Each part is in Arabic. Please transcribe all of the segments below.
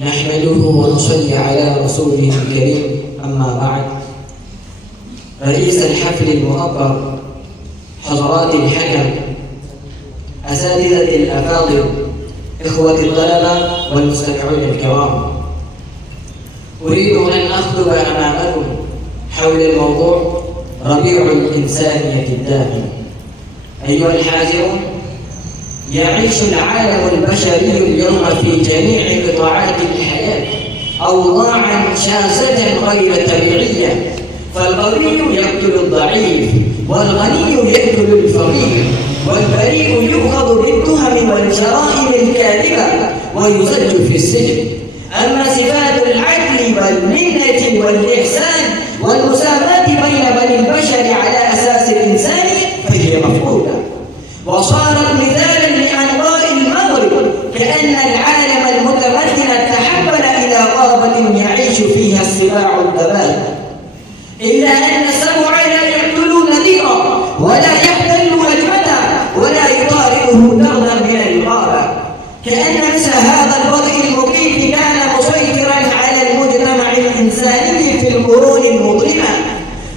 نحمده ونصلي على رسوله الكريم، أما بعد. رئيس الحفل المؤبر، حضرات الحكم، أساتذة الأفاضل، إخوة الطلبة والمستمعون الكرام، أريد أن أخطب أمامكم حول الموضوع ربيع الإنسانية الدائم. أيها الحاضرون، يعيش العالم البشري اليوم في جميع قطاعات الحياة أوضاعا شاذة غير طبيعية، فالقوي يقتل الضعيف، والغني يقتل الفقير، والبريء يؤخذ بالتهم والجرائم الكاذبة ويزج في السجن. أما صفات العدل والمنة والإحسان والمساواة بين بني البشر على أساس الإنسانية فهي مفقودة، وصارت مثالا لأنظار المغرب، كأن العالم المتمدن تحول إلى غابة يعيش فيها السباع الدبابة، إلا أن السبع لا يقتل نذيرا ولا يحتل هجمة ولا يطارده دردا من الغابة، كأن مثل هذا الوضع المخيف كان مسيطرا على المجتمع الإنساني في القرون المظلمة،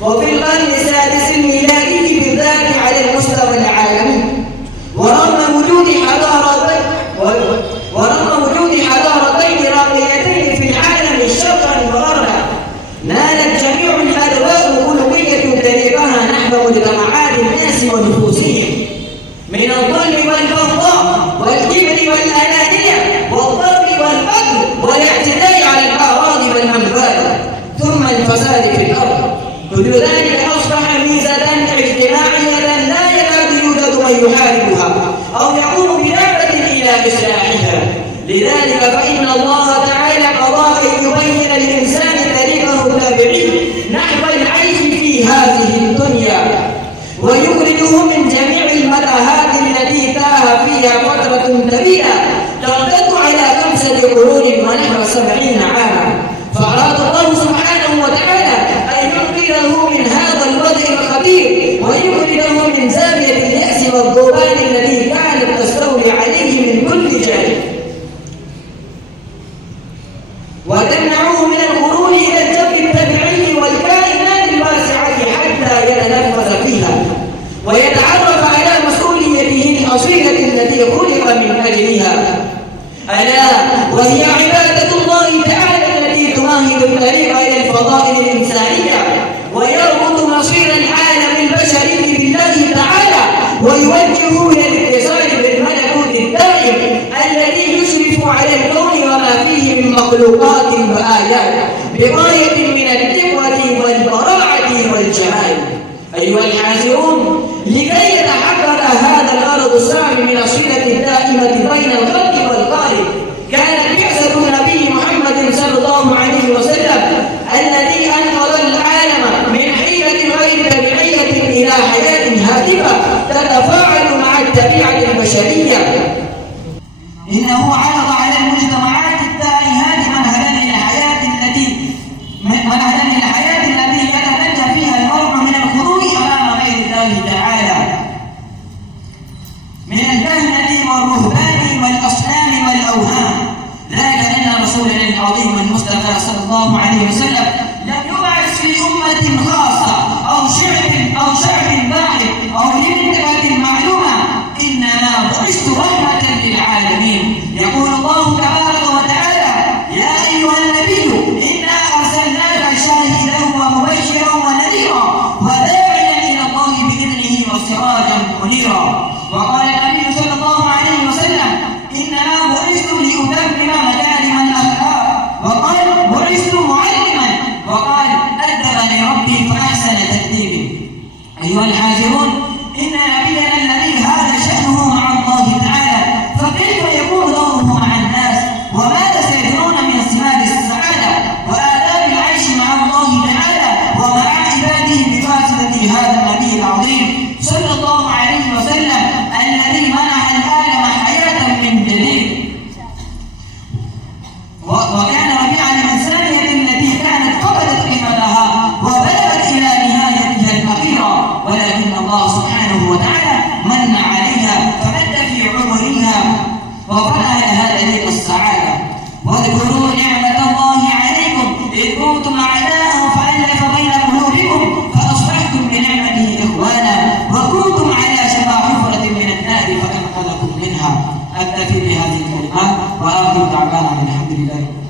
وفي القرن السادس الميلادي بالذات على المستوى العالمي. ورغم وجود حضارتين راقيتين في العالم شرقا وغربا، نالت جميع الأدواء خلقية تريقها نحو مجتمعات الناس ونفوسهم من الظلم والبغضاء والكبر والأنانية والضرب والقتل والاعتداء على الأعراض والأموال، ثم الفساد في الأرض. كل ذلك أصبح ميزة اجتماعية لا يكاد يوجد من يحاربها أو يقوم بدعوة إلى إصلاحها. لذلك فإن الله تعالى قضى أن يبين للإنسان طريقه الطبيعي نحو العيش في هذه الدنيا، ويخرجه من جميع المتاهات التي تاه فيها فترة طويلة تمتد على 5 قرون ونحو 70 عاما. فأراد الله سبحانه وتعالى أن ينقذه من هذا الوضع الخطير ويخرجه من زاوية اليأس والذوبان التي كانت تستولي عليه من كل جانب، وتمنعه من الخروج إلى الجو الطبيعي والكائنات الواسعة حتى يتنفس فيها ويتعرف على مسؤوليته الأصيلة التي خلق من أجلها، ألا وهي عبادة الله تعالى التي تمهد الطريق إلى الفضائل الإنسانية ويربط مصير العالم البشري بالله تعالى ويوجهه إلى الاتصال بالملكوت الدائم الذي يشرف على الكون وما فيه من مخلوقات وآيات بغاية من الدقة والبراعة والجمال. أيها الحاضرون، لكي يتحقق هذا الغرض السامي من الصلة الدائمة بين الخلق والخالق، كانت بعثة النبي محمد صلى الله عليه وسلم الذي أنقذ العالم من حيلة غير طبيعية إلى حياة هادفة تتفاعل مع الطبيعة البشرية. إنه عرض على المجتمعات التائهات منهجا للحياة التي يتمنى فيها المرء من الخروج أمام غير الله تعالى من الكهنة والرهبان والأصنام والأوهام. ذلك أن رسولنا العظيم المصطفى صلى الله عليه وسلم لم يبعث في أمة خاصة أو شعب واحد أو لمنطقة معلومة، إنما بعثت رحمة للعالمين. يقول الله تبارك وتعالى: يا أيها النبي إنا أرسلناك شاهدا ومبشرا ونذيرا وداعيا إلى الله بإذنه وسراجا منيرا. وقال النبي صلى الله عليه وسلم: إنما بعثت لأتمم مكارم الأخلاق. وقال: بعثت معلما. وقال: أدبني ربي فأحسن تأديبي. أيها الحاضرون، إن نبينا الذي هذا شأنه مع الله تعالى، فكيف يكون دوره مع الناس؟ وماذا سيكونون من سمات السعادة وآداب العيش مع الله تعالى ومع عباده بواسطة هذا النبي العظيم صلى الله عليه وسلم الذي منح العالم حياة من جديد، وكان ربيع الإنسانية التي كانت فقدت قيمتها وبلغت إلى نهايتها الأخيرة، ولكن الله سبحانه وتعالى من عليها فمد في عمرها وفنى لها دليل السعادة. واذكروني إذ كنتم أعداء فألف بين قلوبكم فأصبحتم بنعمته إخوانا وكنتم على شفا حفرة من النار فأنقذكم منها. أكتفي بهذه الكلمات وآخر دعوانا الحمد لله.